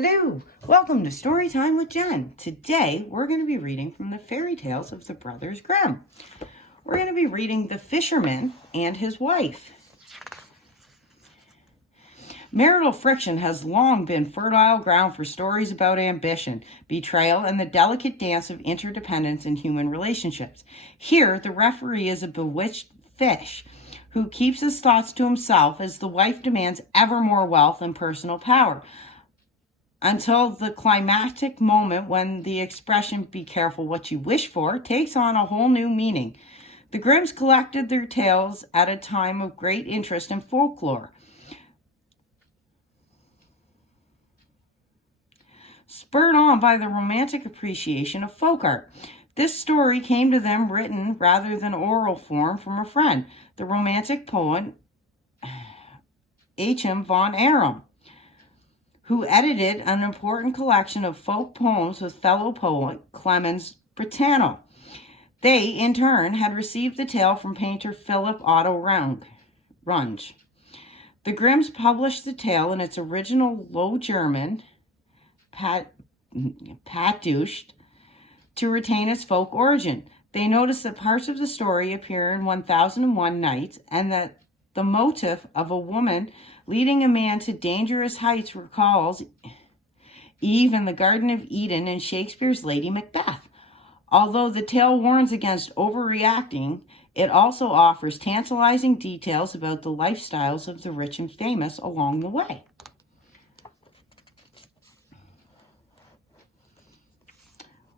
Hello, welcome to Story Time with Jen. Today we're going to be reading from the fairy tales of the brothers Grimm. We're going to be reading The Fisherman and His Wife. Marital friction has long been fertile ground for stories about ambition, betrayal, and the delicate dance of interdependence in human relationships. Here, the referee is a bewitched fish who keeps his thoughts to himself as the wife demands ever more wealth and personal power, until the climactic moment when the expression "be careful what you wish for" takes on a whole new meaning. The Grimms collected their tales at a time of great interest in folklore, spurred on by the romantic appreciation of folk art. This story came to them written rather than oral form from a friend, the romantic poet H.M. von Aram, who edited an important collection of folk poems with fellow poet Clemens Brentano. They, in turn, had received the tale from painter Philip Otto Runge. The Grimms published the tale in its original Low German, Patduscht, to retain its folk origin. They noticed that parts of the story appear in 1001 Nights, and that the motif of a woman leading a man to dangerous heights recalls Eve in the Garden of Eden in Shakespeare's Lady Macbeth. Although the tale warns against overreacting, it also offers tantalizing details about the lifestyles of the rich and famous along the way.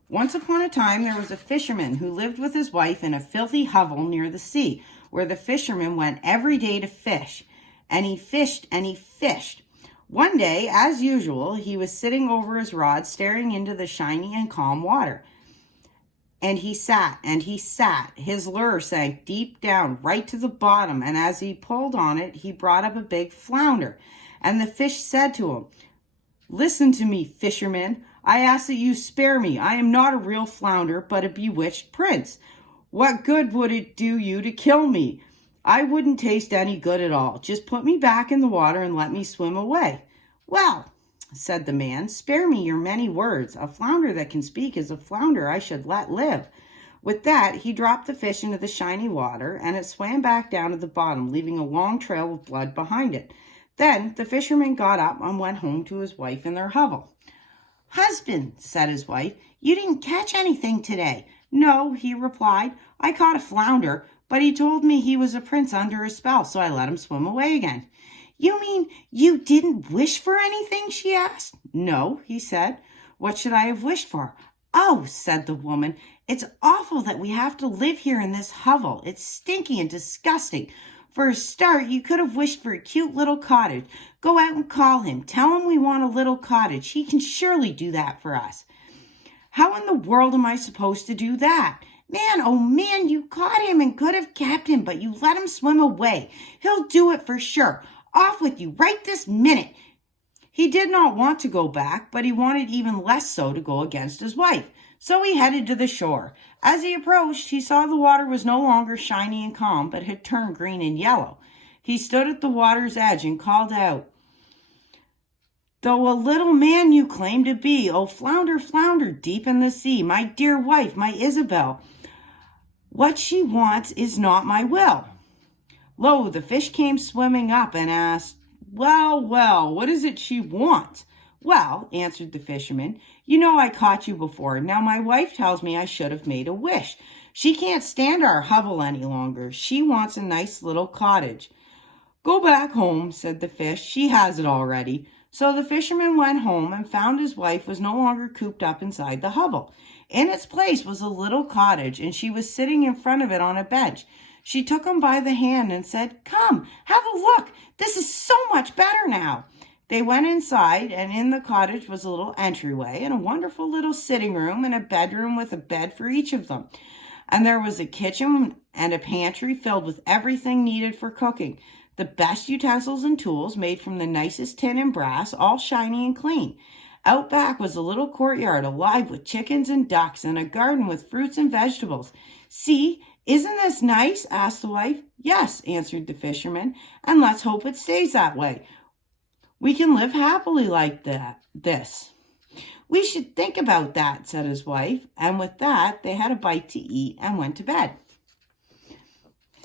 Once upon a time, there was a fisherman who lived with his wife in a filthy hovel near the sea, where the fisherman went every day to fish. And he fished and he fished. One day, as usual, he was sitting over his rod, staring into the shiny and calm water. And he sat and he sat. His lure sank deep down, right to the bottom, and as he pulled on it, he brought up a big flounder. And the fish said to him, "Listen to me, fisherman. I ask that you spare me. I am not a real flounder, but a bewitched prince. What good would it do you to kill me? I wouldn't taste any good at all. Just put me back in the water and let me swim away." "Well," said the man, "spare me your many words. A flounder that can speak is a flounder I should let live." With that, he dropped the fish into the shiny water, and it swam back down to the bottom, leaving a long trail of blood behind it. Then the fisherman got up and went home to his wife in their hovel. "Husband," said his wife, "you didn't catch anything today." "No," he replied, "I caught a flounder, but he told me he was a prince under a spell, so I let him swim away again." "You mean you didn't wish for anything?" she asked. "No," he said. "What should I have wished for?" "Oh," said the woman, "it's awful that we have to live here in this hovel. It's stinky and disgusting. For a start, you could have wished for a cute little cottage. Go out and call him. Tell him we want a little cottage. He can surely do that for us." "How in the world am I supposed to do that?" "Man, oh man, you caught him and could have kept him, but you let him swim away. He'll do it for sure. Off with you right this minute." He did not want to go back, but he wanted even less so to go against his wife. So he headed to the shore. As he approached, he saw the water was no longer shiny and calm, but had turned green and yellow. He stood at the water's edge and called out, "Though a little man you claim to be, oh flounder, flounder, deep in the sea, my dear wife, my Isabel, what she wants is not my will." Lo, the fish came swimming up and asked, Well, what is it she wants?" "Well," answered the fisherman, "you know I caught you before. Now my wife tells me I should have made a wish. She can't stand our hovel any longer. She wants a nice little cottage." "Go back home," said the fish. "She has it already." So the fisherman went home and found his wife was no longer cooped up inside the hovel. In its place was a little cottage, and she was sitting in front of it on a bench. She took him by the hand and said, "Come, have a look. This is so much better now." They went inside, and in the cottage was a little entryway and a wonderful little sitting room and a bedroom with a bed for each of them. And there was a kitchen and a pantry filled with everything needed for cooking. The best utensils and tools made from the nicest tin and brass, all shiny and clean. Out back was a little courtyard alive with chickens and ducks and a garden with fruits and vegetables. "See, isn't this nice?" asked the wife. "Yes," answered the fisherman, "and let's hope it stays that way." We can live happily like this. We should think about that, said his wife, and with that they had a bite to eat and went to bed.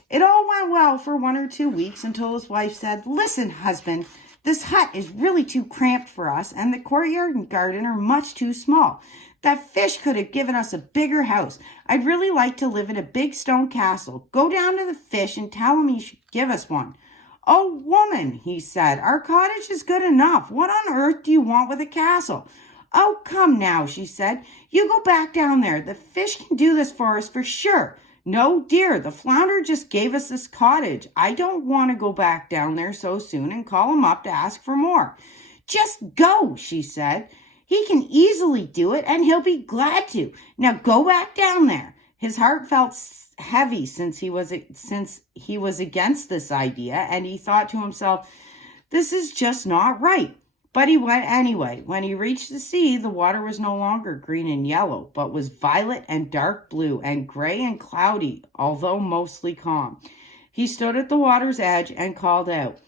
It all went well for 1 or 2 weeks until his wife said, "Listen, husband, this hut is really too cramped for us, and the courtyard and garden are much too small. That fish could have given us a bigger house. I'd really like to live in a big stone castle. Go down to the fish and tell him he should give us one." "Oh, woman," he said, "our cottage is good enough. What on earth do you want with a castle?" "Oh, come now," she said. "You go back down there. The fish can do this for us for sure." "No, dear, the flounder just gave us this cottage. I don't want to go back down there so soon and call him up to ask for more." "Just go," she said. "He can easily do it, and he'll be glad to. Now go back down there." His heart felt heavy since he was against this idea, and he thought to himself, "This is just not right." But he went anyway. When he reached the sea, the water was no longer green and yellow, but was violet and dark blue and gray and cloudy, although mostly calm. He stood at the water's edge and called out,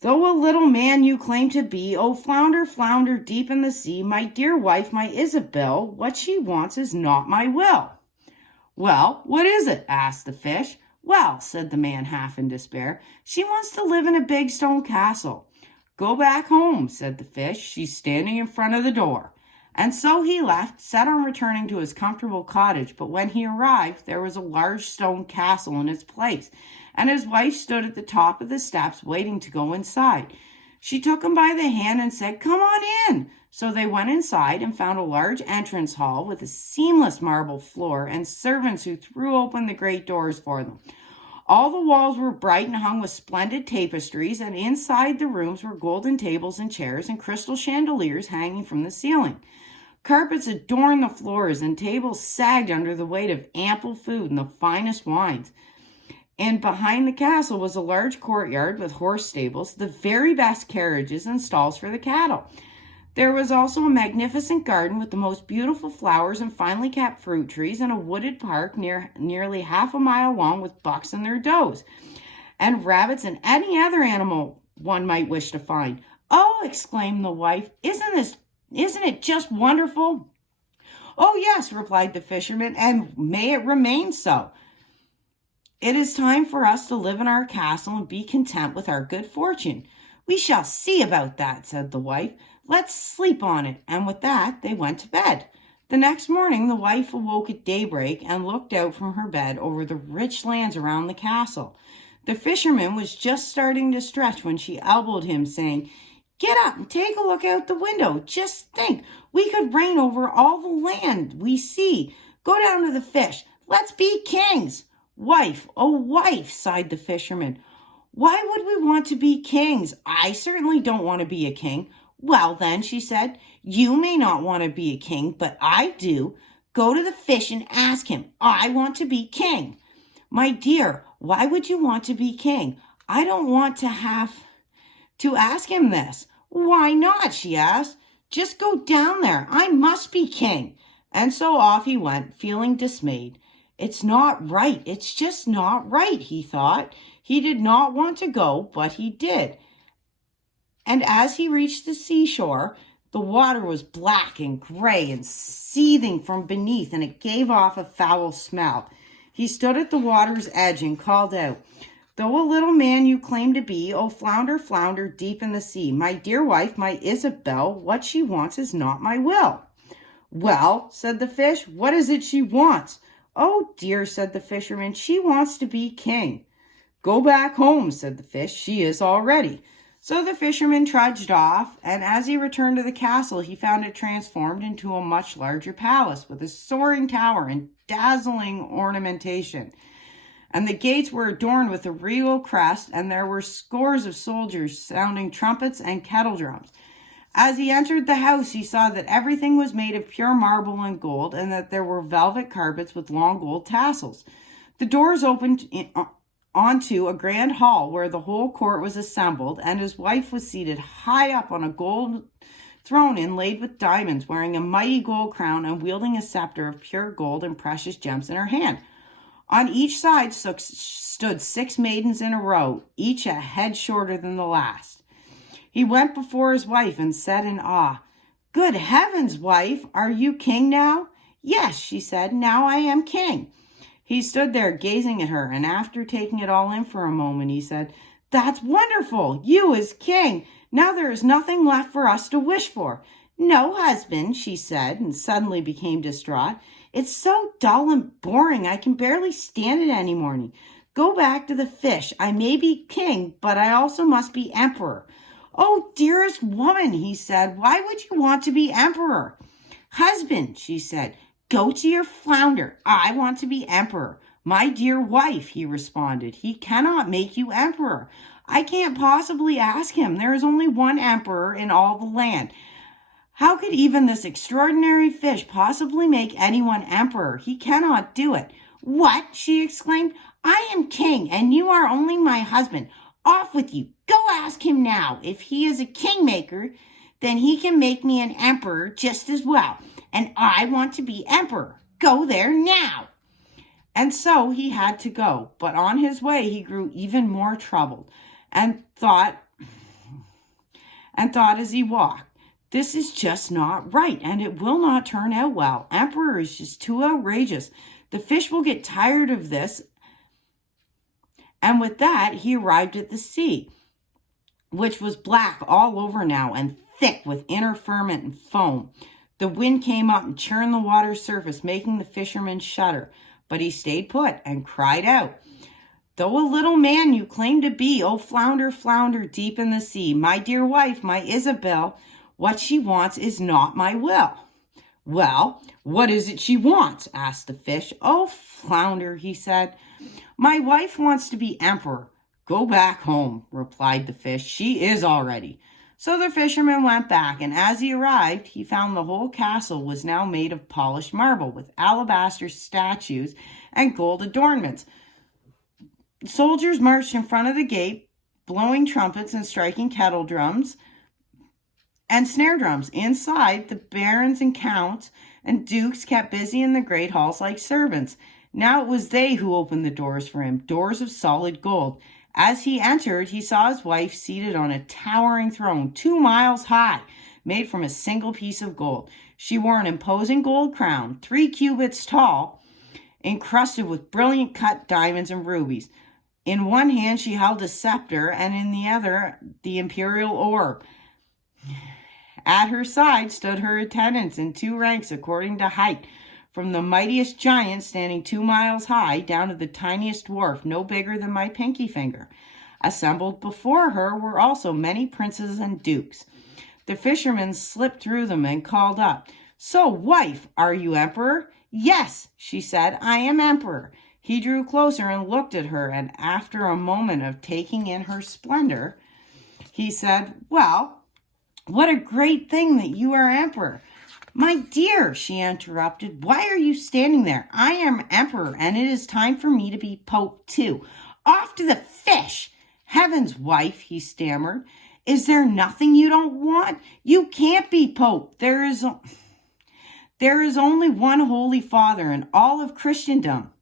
"Though a little man you claim to be, oh flounder, flounder deep in the sea, my dear wife, my Isabel, what she wants is not my will." "Well, what is it?" asked the fish. "Well," said the man half in despair, "she wants to live in a big stone castle." "Go back home," said the fish. "She's standing in front of the door." And so he left, set on returning to his comfortable cottage. But when he arrived, there was a large stone castle in its place, and his wife stood at the top of the steps waiting to go inside. She took him by the hand and said, "Come on in." So they went inside and found a large entrance hall with a seamless marble floor and servants who threw open the great doors for them. All the walls were bright and hung with splendid tapestries, and inside the rooms were golden tables and chairs and crystal chandeliers hanging from the ceiling. Carpets adorned the floors, and tables sagged under the weight of ample food and the finest wines. And behind the castle was a large courtyard with horse stables, the very best carriages and stalls for the cattle. There was also a magnificent garden with the most beautiful flowers and finely kept fruit trees, and a wooded park nearly half a mile long with bucks and their does, and rabbits and any other animal one might wish to find. "Oh," exclaimed the wife, isn't it just wonderful?" "Oh, yes," replied the fisherman, "and may it remain so. It is time for us to live in our castle and be content with our good fortune." "We shall see about that," said the wife. "Let's sleep on it." And with that, they went to bed. The next morning, the wife awoke at daybreak and looked out from her bed over the rich lands around the castle. The fisherman was just starting to stretch when she elbowed him, saying, "Get up and take a look out the window. Just think, we could reign over all the land we see. Go down to the fish. Let's be kings." "Wife, oh wife," sighed the fisherman, "why would we want to be kings? I certainly don't want to be a king." "Well then," she said, "you may not want to be a king, but I do. Go to the fish and ask him. I want to be king." "My dear, why would you want to be king?" "I don't want to have to ask him this." "Why not?" she asked. "Just go down there. I must be king." And so off he went, feeling dismayed. "It's not right. It's just not right," he thought. He did not want to go, but he did. And as he reached the seashore, the water was black and gray and seething from beneath, and it gave off a foul smell. He stood at the water's edge and called out, "Though a little man you claim to be, oh flounder, flounder deep in the sea, my dear wife, my Isabel, what she wants is not my will." "Well," said the fish, "what is it she wants?" "Oh dear," said the fisherman, "she wants to be king." "Go back home," said the fish, "she is already." So the fisherman trudged off, and as he returned to the castle, he found it transformed into a much larger palace with a soaring tower and dazzling ornamentation. And the gates were adorned with a regal crest, and there were scores of soldiers sounding trumpets and kettle drums. As he entered the house, he saw that everything was made of pure marble and gold, and that there were velvet carpets with long gold tassels. The doors opened onto a grand hall where the whole court was assembled, and his wife was seated high up on a gold throne inlaid with diamonds, wearing a mighty gold crown and wielding a scepter of pure gold and precious gems in her hand. On each side stood 6 maidens in a row, each a head shorter than the last. He went before his wife and said in awe, "Good heavens, wife, are you king now?" "Yes," she said, "now I am king." He stood there gazing at her, and after taking it all in for a moment, he said, "That's wonderful! You as king! Now there is nothing left for us to wish for." "No, husband," she said, and suddenly became distraught. "It's so dull and boring, I can barely stand it any morning. Go back to the fish. I may be king, but I also must be emperor." "Oh, dearest woman," he said, "why would you want to be emperor?" "Husband," she said, "go to your flounder. I want to be emperor." "My dear wife," he responded, "he cannot make you emperor. I can't possibly ask him. There is only one emperor in all the land. How could even this extraordinary fish possibly make anyone emperor? He cannot do it." "What?" she exclaimed. "I am king, and you are only my husband. Off with you. Go ask him now. If he is a kingmaker, then he can make me an emperor just as well. And I want to be emperor. Go there now." And so he had to go. But on his way, he grew even more troubled and thought as he walked, "This is just not right, and it will not turn out well. Emperor is just too outrageous. The fish will get tired of this." And with that, he arrived at the sea, which was black all over now and thick with inner ferment and foam. The wind came up and churned the water's surface, making the fisherman shudder. But he stayed put and cried out, "Though a little man you claim to be, oh flounder, flounder deep in the sea, my dear wife, my Isabel, what she wants is not my will." "Well, what is it she wants?" asked the fish. "Oh, flounder," he said, "my wife wants to be emperor." "Go back home," replied the fish. "She is already." So the fisherman went back, and as he arrived, he found the whole castle was now made of polished marble, with alabaster statues and gold adornments. Soldiers marched in front of the gate, blowing trumpets and striking kettle drums and snare drums. Inside, the barons and counts and dukes kept busy in the great halls like servants. Now it was they who opened the doors for him, doors of solid gold. As he entered, he saw his wife seated on a towering throne 2 miles high, made from a single piece of gold. She wore an imposing gold crown, 3 cubits tall, encrusted with brilliant cut diamonds and rubies. In one hand she held a scepter, and in the other the imperial orb. At her side stood her attendants in 2 ranks according to height, from the mightiest giant standing 2 miles high down to the tiniest dwarf no bigger than my pinky finger. Assembled before her were also many princes and dukes. The fisherman slipped through them and called up, "So, wife, are you emperor?" "Yes," she said, "I am emperor." He drew closer and looked at her, and after a moment of taking in her splendor, he said, "Well, what a great thing that you are emperor." "My dear," she interrupted, "why are you standing there? I am emperor, and it is time for me to be pope too." "Off to the fish!" "Heavens, wife," he stammered, "is there nothing you don't want? You can't be pope. There is only one holy father in all of Christendom.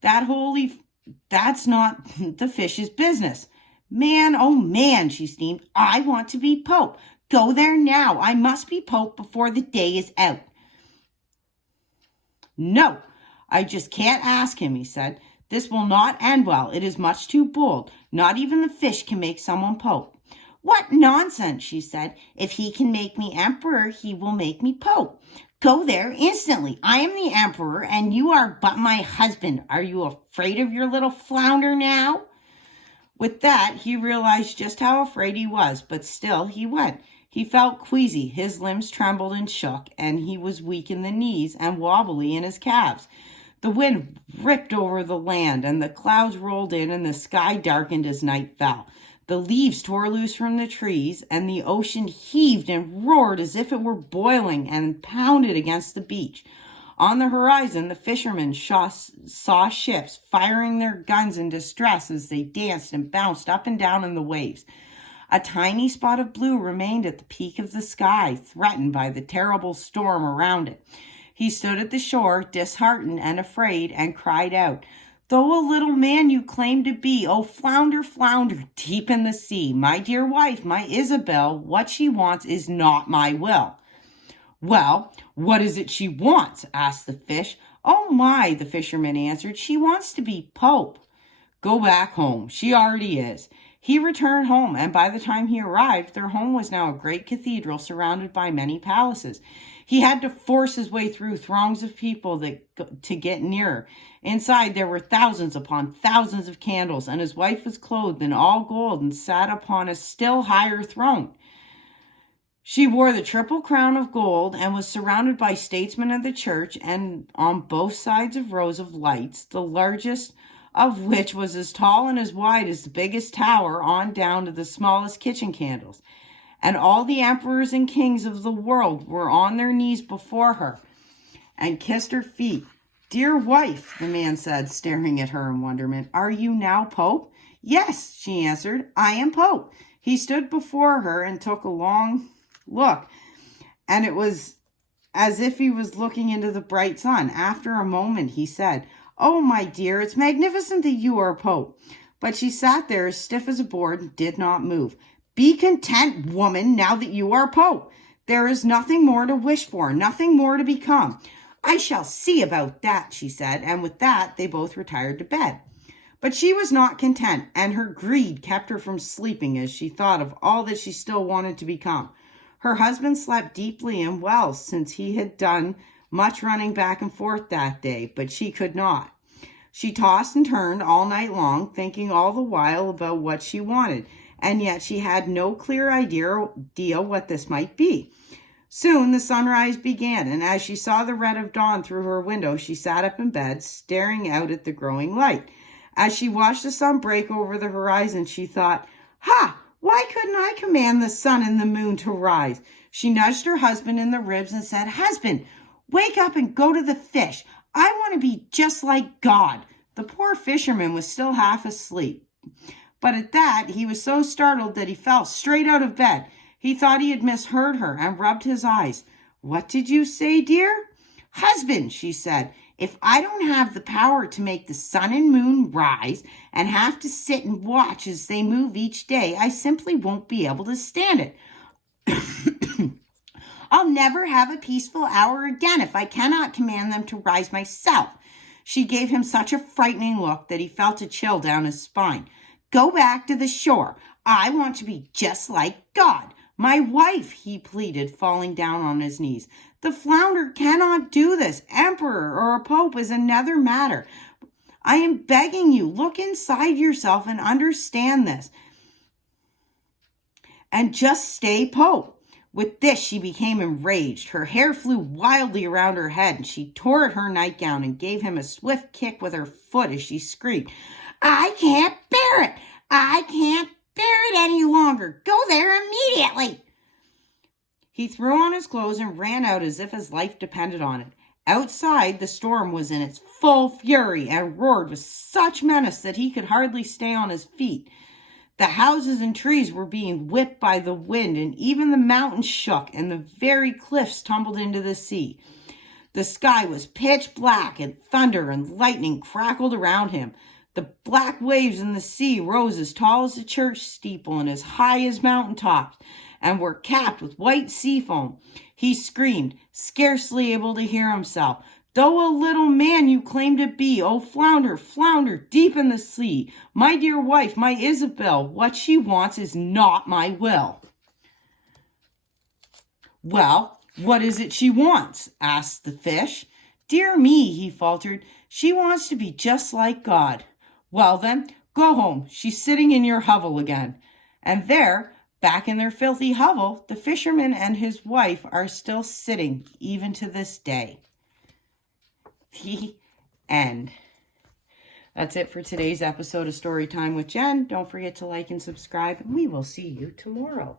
That's not the fish's business." "Man, oh man," she steamed, "I want to be pope. Go there now. I must be pope before the day is out." "No, I just can't ask him," he said. "This will not end well. It is much too bold. Not even the fish can make someone pope." "What nonsense," she said. "If he can make me emperor, he will make me pope. Go there instantly. I am the emperor, and you are but my husband. Are you afraid of your little flounder now?" With that, he realized just how afraid he was, but still he went. He felt queasy, his limbs trembled and shook, and he was weak in the knees and wobbly in his calves. The wind ripped over the land, and the clouds rolled in, and the sky darkened as night fell. The leaves tore loose from the trees, and the ocean heaved and roared as if it were boiling and pounded against the beach. On the horizon, the fishermen saw ships firing their guns in distress as they danced and bounced up and down in the waves. A tiny spot of blue remained at the peak of the sky, threatened by the terrible storm around it. He stood at the shore, disheartened and afraid, and cried out, Though a little man you claim to be, oh, flounder, flounder, deep in the sea. My dear wife, my Isabel, what she wants is not my will. Well, what is it she wants? Asked the fish. Oh my, the fisherman answered, she wants to be Pope. Go back home. She already is. He returned home, and by the time he arrived, their home was now a great cathedral surrounded by many palaces. He had to force his way through throngs of people to get nearer. Inside, there were thousands upon thousands of candles, and his wife was clothed in all gold and sat upon a still higher throne. She wore the triple crown of gold and was surrounded by statesmen of the church, and on both sides of rows of lights, the largest of which was as tall and as wide as the biggest tower, on down to the smallest kitchen candles. And all the emperors and kings of the world were on their knees before her and kissed her feet. Dear wife, the man said, staring at her in wonderment, are you now Pope? Yes, she answered, I am Pope. He stood before her and took a long look, and it was as if he was looking into the bright sun. After a moment, he said, oh, my dear, it's magnificent that you are Pope. But she sat there as stiff as a board and did not move. Be content, woman, now that you are Pope. There is nothing more to wish for, nothing more to become. I shall see about that, she said, and with that they both retired to bed. But she was not content, and her greed kept her from sleeping as she thought of all that she still wanted to become. Her husband slept deeply and well, since he had done much running back and forth that day, but she could not. She tossed and turned all night long, thinking all the while about what she wanted, and yet she had no clear idea what this might be. Soon the sunrise began, and as she saw the red of dawn through her window, she sat up in bed, staring out at the growing light. As she watched the sun break over the horizon, she thought, ha! Why couldn't I command the sun and the moon to rise? She nudged her husband in the ribs and said, husband, wake up and go to the fish. I want to be just like God. The poor fisherman was still half asleep. But at that, he was so startled that he fell straight out of bed. He thought he had misheard her and rubbed his eyes. What did you say, dear? Husband, she said, if I don't have the power to make the sun and moon rise and have to sit and watch as they move each day, I simply won't be able to stand it. I'll never have a peaceful hour again if I cannot command them to rise myself. She gave him such a frightening look that he felt a chill down his spine. Go back to the shore. I want to be just like God. My wife, he pleaded, falling down on his knees. The flounder cannot do this. Emperor or a pope is another matter. I am begging you, look inside yourself and understand this. And just stay Pope. With this, she became enraged. Her hair flew wildly around her head, and she tore at her nightgown and gave him a swift kick with her foot as she screamed, I can't bear it. I can't bear it any longer. Go there immediately. He threw on his clothes and ran out as if his life depended on it. Outside, the storm was in its full fury and roared with such menace that he could hardly stay on his feet. The houses and trees were being whipped by the wind, and even the mountains shook, and the very cliffs tumbled into the sea. The sky was pitch black, and thunder and lightning crackled around him. The black waves in the sea rose as tall as the church steeple and as high as mountain tops, and were capped with white sea foam. He screamed, scarcely able to hear himself. Though a little man you claim to be, oh, flounder, flounder, deep in the sea. My dear wife, my Isabel, what she wants is not my will. Well, what is it she wants? Asked the fish. Dear me, he faltered, she wants to be just like God. Well then, go home. She's sitting in your hovel again. And there, back in their filthy hovel, the fisherman and his wife are still sitting, even to this day. The end. That's it for today's episode of Storytime with Jen. Don't forget to like and subscribe, and we will see you tomorrow.